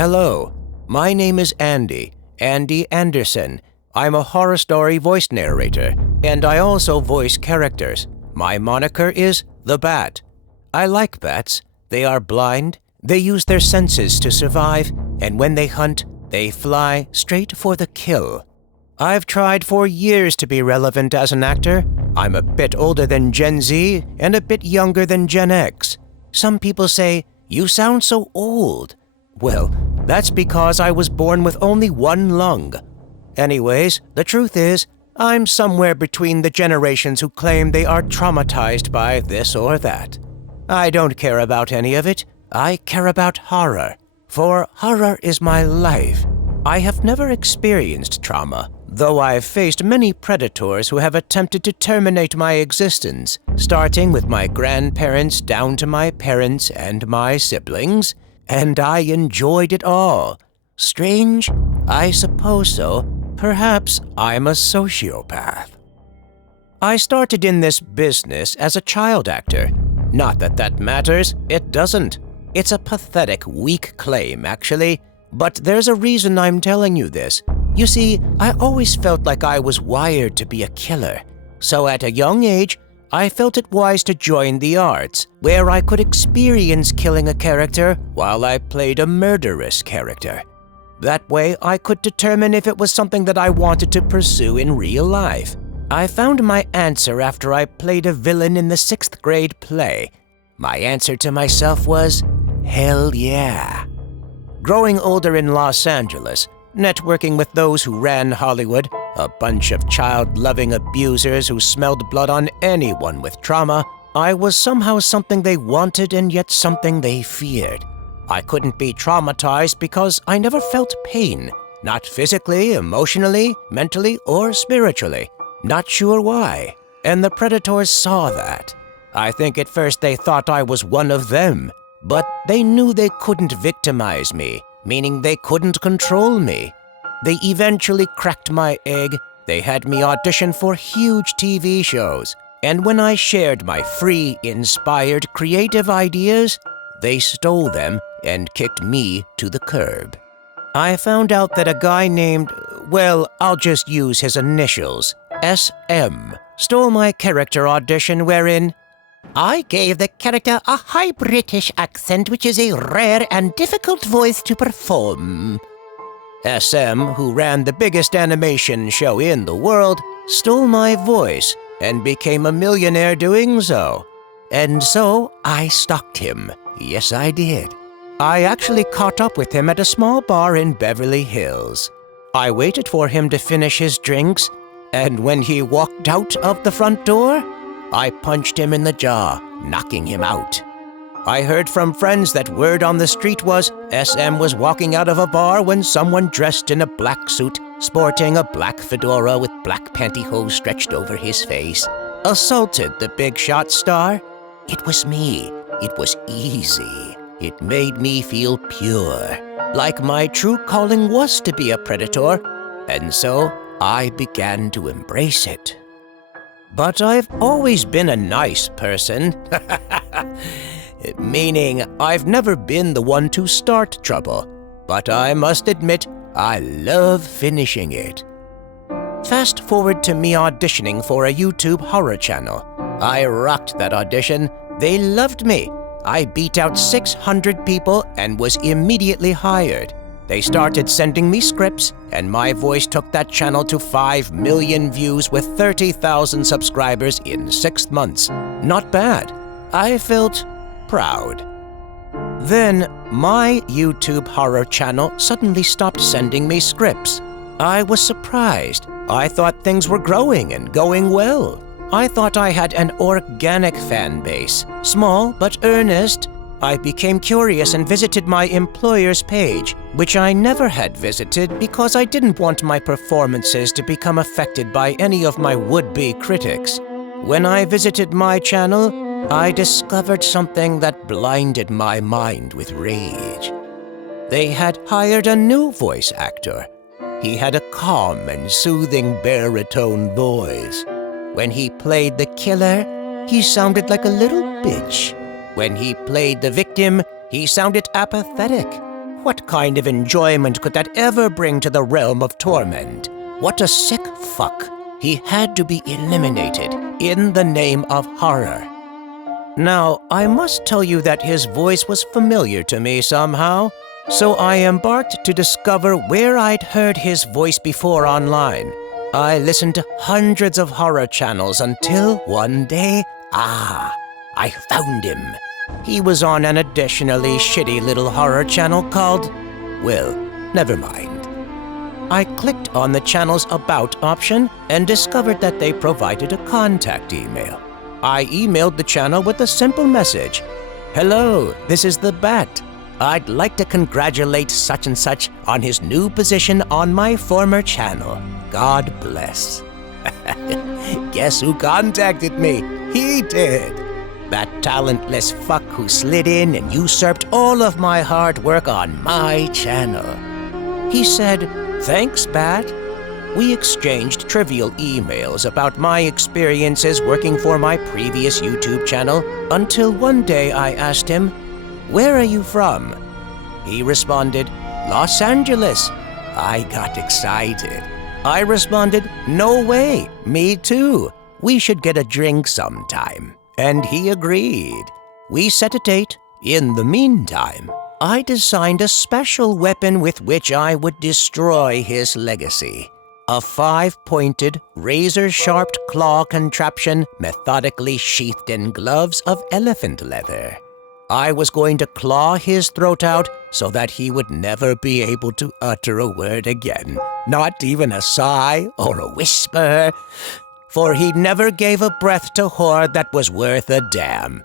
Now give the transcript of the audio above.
Hello, my name is Andy Anderson. I'm a horror story voice narrator, and I also voice characters. My moniker is The Bat. I like bats. They are blind, they use their senses to survive, and when they hunt, they fly straight for the kill. I've tried for years to be relevant as an actor. I'm a bit older than Gen Z and a bit younger than Gen X. Some people say, "You sound so old." Well, that's because I was born with only one lung. Anyways, the truth is, I'm somewhere between the generations who claim they are traumatized by this or that. I don't care about any of it. I care about horror. For horror is my life. I have never experienced trauma, though I've faced many predators who have attempted to terminate my existence, starting with my grandparents down to my parents and my siblings, and I enjoyed it all. Strange? I suppose so. Perhaps I'm a sociopath. I started in this business as a child actor. Not that that matters, it doesn't. It's a pathetic, weak claim, actually. But there's a reason I'm telling you this. You see, I always felt like I was wired to be a killer. So at a young age, I felt it wise to join the arts, where I could experience killing a character while I played a murderous character. That way, I could determine if it was something that I wanted to pursue in real life. I found my answer after I played a villain in the 6th grade play. My answer to myself was, hell yeah. Growing older in Los Angeles, networking with those who ran Hollywood, a bunch of child-loving abusers who smelled blood on anyone with trauma, I was somehow something they wanted and yet something they feared. I couldn't be traumatized because I never felt pain, not physically, emotionally, mentally, or spiritually. Not sure why. And the predators saw that. I think at first they thought I was one of them, but they knew they couldn't victimize me, meaning they couldn't control me. They eventually cracked my egg. They had me audition for huge TV shows. And when I shared my free, inspired, creative ideas, they stole them and kicked me to the curb. I found out that a guy named, well, I'll just use his initials, SM, stole my character audition wherein I gave the character a high British accent, which is a rare and difficult voice to perform. SM, who ran the biggest animation show in the world, stole my voice and became a millionaire doing so. And so I stalked him. Yes, I did. I actually caught up with him at a small bar in Beverly Hills. I waited for him to finish his drinks, and when he walked out of the front door, I punched him in the jaw, knocking him out. I heard from friends that word on the street was SM was walking out of a bar when someone dressed in a black suit, sporting a black fedora with black pantyhose stretched over his face, assaulted the big shot star. It was me. It was easy. It made me feel pure, like my true calling was to be a predator, and so I began to embrace it. But I've always been a nice person. Meaning, I've never been the one to start trouble. But I must admit, I love finishing it. Fast forward to me auditioning for a YouTube horror channel. I rocked that audition. They loved me. I beat out 600 people and was immediately hired. They started sending me scripts, and my voice took that channel to 5 million views with 30,000 subscribers in 6 months. Not bad. I felt proud. Then, my YouTube horror channel suddenly stopped sending me scripts. I was surprised. I thought things were growing and going well. I thought I had an organic fan base, small but earnest. I became curious and visited my employer's page, which I never had visited because I didn't want my performances to become affected by any of my would-be critics. When I visited my channel, I discovered something that blinded my mind with rage. They had hired a new voice actor. He had a calm and soothing baritone voice. When he played the killer, he sounded like a little bitch. When he played the victim, he sounded apathetic. What kind of enjoyment could that ever bring to the realm of torment? What a sick fuck. He had to be eliminated in the name of horror. Now, I must tell you that his voice was familiar to me somehow, so I embarked to discover where I'd heard his voice before online. I listened to hundreds of horror channels until one day, I found him. He was on an additionally shitty little horror channel called, well, never mind. I clicked on the channel's About option and discovered that they provided a contact email. I emailed the channel with a simple message. Hello, this is the Bat. I'd like to congratulate such and such on his new position on my former channel. God bless. Guess who contacted me? He did. That talentless fuck who slid in and usurped all of my hard work on my channel. He said, "Thanks, Bat." We exchanged trivial emails about my experiences working for my previous YouTube channel until one day I asked him, "Where are you from?" He responded, "Los Angeles." I got excited. I responded, "No way, me too. We should get a drink sometime." And he agreed. We set a date. In the meantime, I designed a special weapon with which I would destroy his legacy. A 5-pointed, razor-sharp claw contraption methodically sheathed in gloves of elephant leather. I was going to claw his throat out so that he would never be able to utter a word again, not even a sigh or a whisper, for he never gave a breath to whore that was worth a damn.